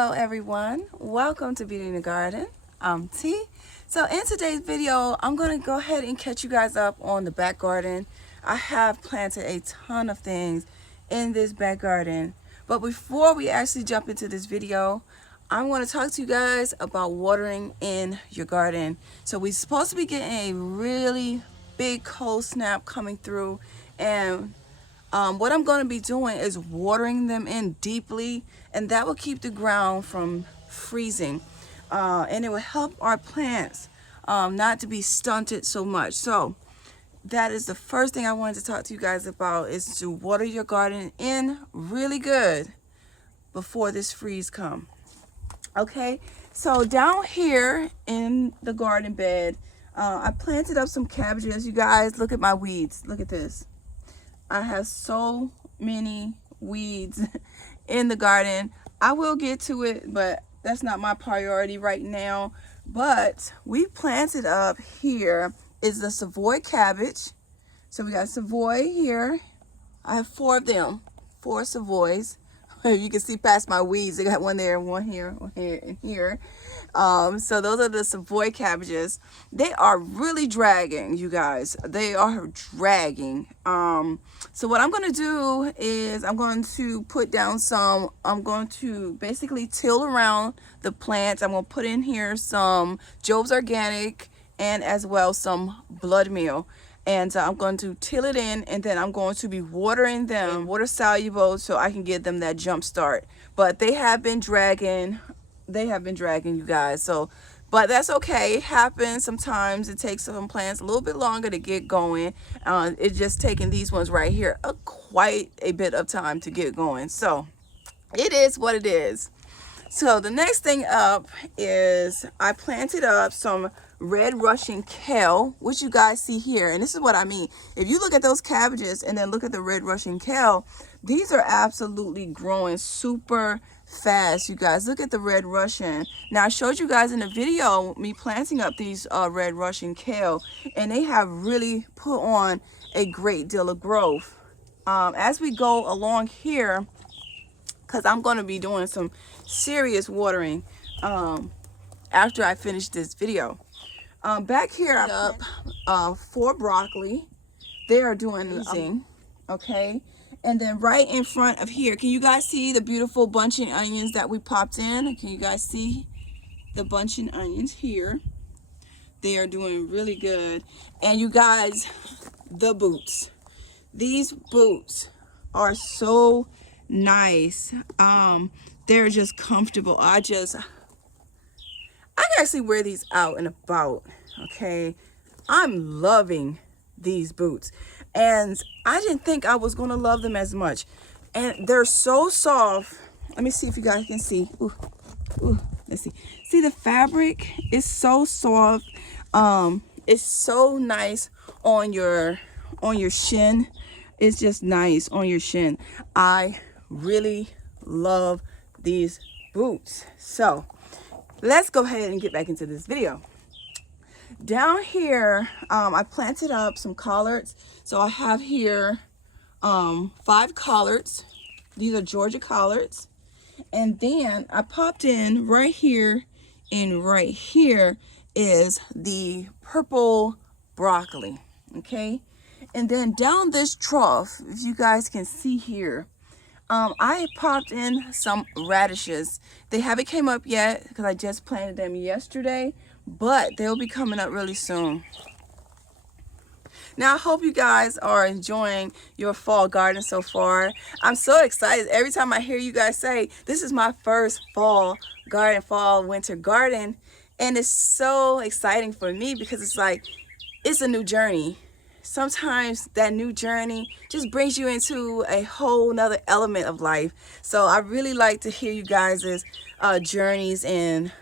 Hello everyone, welcome to Beauty in the Garden. I'm T. So in today's video, I'm going to go ahead and catch you guys up on the back garden. I have planted a ton of things in this back garden. But before we actually jump into this video, I want to talk to you guys about watering in your garden. So we're supposed to be getting a really big cold snap coming through, and what I'm going to be doing is watering them in deeply, and that will keep the ground from freezing, and it will help our plants not to be stunted so much. So that is the first thing I wanted to talk to you guys about, is to water your garden in really good before this freeze comes. Okay, so down here in the garden bed, I planted up some cabbages. You guys, look at my weeds. Look at this. I have so many weeds in the garden. I will get to it, but that's not my priority right now. But we planted up here is the Savoy cabbage. So we got Savoy here. I have 4 of them, 4 Savoys. You can see past my weeds. I got one there, one here, and here. So those are the Savoy cabbages. They are really dragging, you guys. They are dragging. So what I'm going to do is I'm going to put down some, I'm going to basically till around the plants. I'm going to put in here some Job's Organic and as well some blood meal. And I'm going to till it in, and then I'm going to be watering them, water soluble, so I can give them that jump start. But they have been dragging. They have been dragging, you guys. So, but that's okay. It happens. Sometimes it takes some plants a little bit longer to get going. It's just taking these ones right here quite a bit of time to get going. So it is what it is. So the next thing up is I planted up some red Russian kale, which you guys see here. And this is what I mean. If you look at those cabbages and then look at the red Russian kale, these are absolutely growing super fast, you guys. Look at the red Russian. Now I showed you guys in the video me planting up these red Russian kale, and they have really put on a great deal of growth. As we go along here, because I'm going to be doing some serious watering after I finish this video. Back here I up 4 broccoli. They are doing amazing. Okay, and then right in front of here, can you guys see the beautiful bunching onions that we popped in? Can you guys see the bunching onions here? They are doing really good. And you guys, the boots, these boots are so nice. They're just comfortable. I can actually wear these out and about. Okay, I'm loving these boots, and I didn't think I was gonna love them as much. And they're so soft. Let me see if you guys can see. Ooh, let's see the fabric is so soft. It's so nice on your shin. It's just nice on your shin. I really love these boots. So let's go ahead and get back into this video. Down here, I planted up some collards. So I have here 5 collards. These are Georgia collards. And then I popped in right here, and right here is the purple broccoli. Okay, and then down this trough, if you guys can see here, I popped in some radishes. They haven't came up yet because I just planted them yesterday, but they'll be coming up really soon. Now I hope you guys are enjoying your fall garden so far. I'm so excited every time I hear you guys say this is my first fall garden, winter garden, and it's so exciting for me because it's like it's a new journey. Sometimes that new journey just brings you into a whole nother element of life. So I really like to hear you guys' journeys and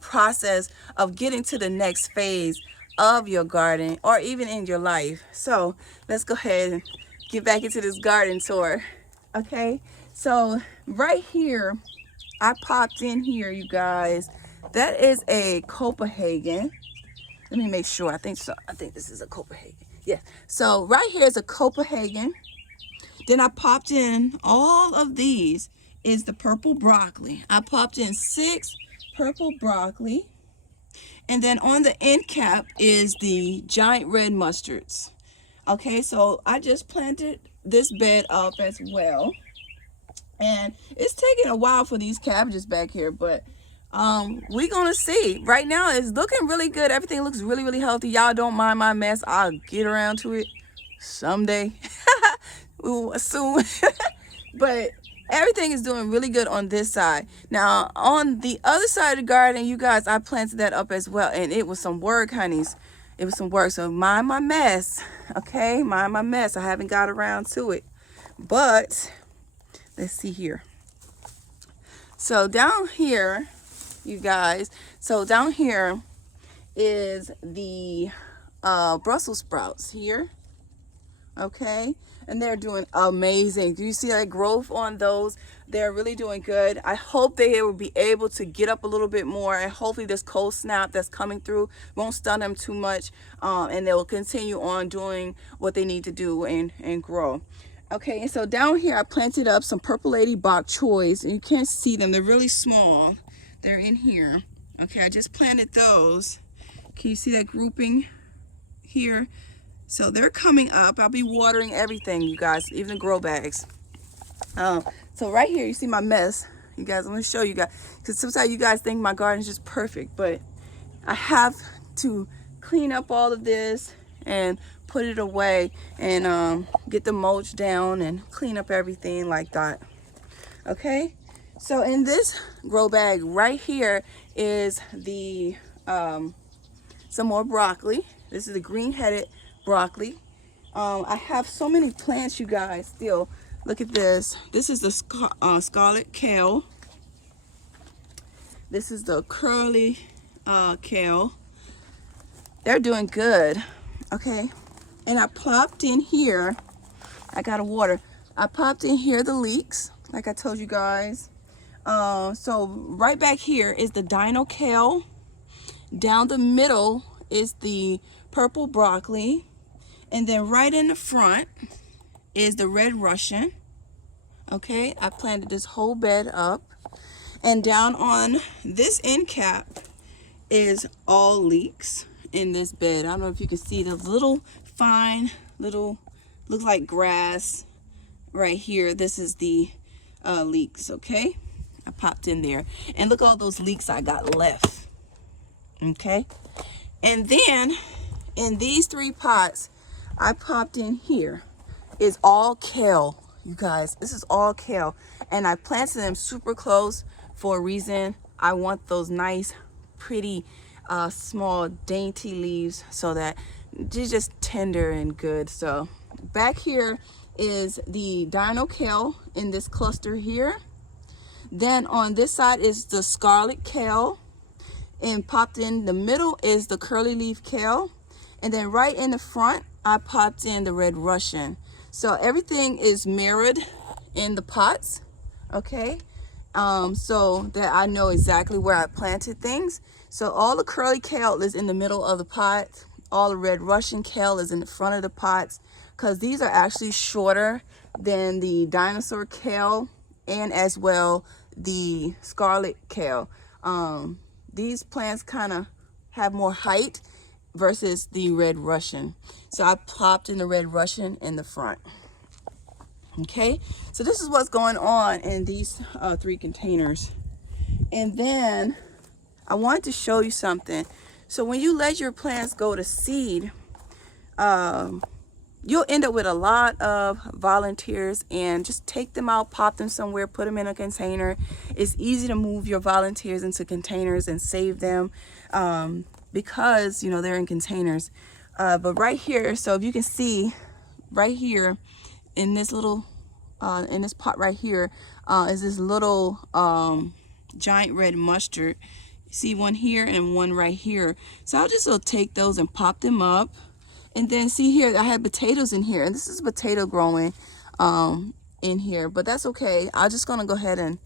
process of getting to the next phase of your garden or even in your life. So let's go ahead and get back into this garden tour. Okay, so right here I popped in here, you guys. That is a Copenhagen. Let me make sure. I think so. I think this is a Copenhagen. Yeah, so right here is a Copenhagen. Then I popped in all of these is the purple broccoli. I popped in 6 purple broccoli. And then on the end cap is the giant red mustards. Okay, so I just planted this bed up as well. And it's taking a while for these cabbages back here, but we're gonna see. Right now it's looking really good. Everything looks really, really healthy. Y'all don't mind my mess. I'll get around to it someday. Soon. But everything is doing really good on this side. Now on the other side of the garden, you guys, I planted that up as well, and it was some work, honeys. It was some work, so mind my mess. Okay, mind my mess. I haven't got around to it, but let's see here. So down here, you guys, so down here is the Brussels sprouts here. Okay, and they're doing amazing. Do you see that growth on those? They're really doing good. I hope they will be able to get up a little bit more, and hopefully this cold snap that's coming through won't stun them too much, and they will continue on doing what they need to do and grow. Okay, and so down here I planted up some purple lady bok choys, and you can't see them. They're really small. They're in here. Okay, I just planted those. Can you see that grouping here? So they're coming up. I'll be watering everything, you guys, even the grow bags. So right here, you see my mess. You guys, I'm going to show you guys, because sometimes you guys think my garden is just perfect, but I have to clean up all of this and put it away and get the mulch down and clean up everything like that. Okay, so in this grow bag right here is the some more broccoli. This is the green-headed broccoli. I have so many plants, you guys. Still, look at this. This is the scarlet kale. This is the curly kale. They're doing good. Okay, and I plopped in here, I gotta water, I popped in here the leeks like I told you guys. So right back here is the dino kale. Down the middle is the purple broccoli, and then right in the front is the red Russian. Okay, I planted this whole bed up, and down on this end cap is all leeks in this bed. I don't know if you can see the little fine little, looks like grass right here. This is the leeks. Okay, I popped in there, and look at all those leeks I got left. Okay, and then in these 3 pots I popped in here is all kale, you guys. This is all kale, and I planted them super close for a reason. I want those nice pretty small dainty leaves so that they're just tender and good. So back here is the dino kale in this cluster here. Then on this side is the scarlet kale, and popped in the middle is the curly leaf kale, and then right in the front I popped in the red Russian. So everything is mirrored in the pots. Okay, so that I know exactly where I planted things. So all the curly kale is in the middle of the pot. All the red Russian kale is in the front of the pots, because these are actually shorter than the dinosaur kale and as well the scarlet kale. These plants kind of have more height versus the red Russian. So I popped in the red Russian in the front. Okay, so this is what's going on in these 3 containers. And then I wanted to show you something. So when you let your plants go to seed, you'll end up with a lot of volunteers, and just take them out, pop them somewhere, put them in a container. It's easy to move your volunteers into containers and save them because, you know, they're in containers. But right here, so if you can see right here in this little, in this pot right here, is this little giant red mustard. See one here and one right here. So I'll just take those and pop them up. And then see here, I have potatoes in here, and this is potato growing in here, but that's okay. I'm just gonna go ahead and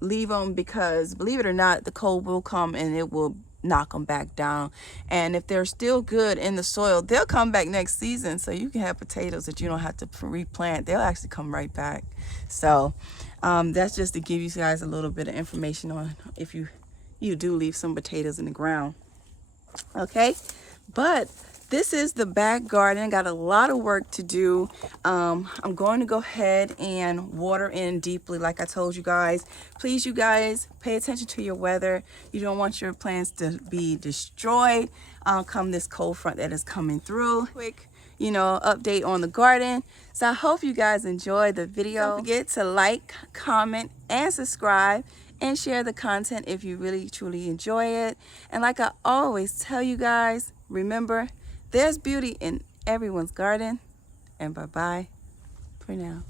leave them, because believe it or not, the cold will come and it will knock them back down. And if they're still good in the soil, they'll come back next season. So you can have potatoes that you don't have to replant. They'll actually come right back. So that's just to give you guys a little bit of information on if you do leave some potatoes in the ground. Okay, but this is the back garden. Got a lot of work to do. I'm going to go ahead and water in deeply like I told you guys. Please, you guys, pay attention to your weather. You don't want your plants to be destroyed come this cold front that is coming through. Quick, you know, update on the garden. So I hope you guys enjoyed the video. Don't forget to like, comment, and subscribe, and share the content if you really truly enjoy it. And like I always tell you guys, remember, there's beauty in everyone's garden. And bye-bye for now.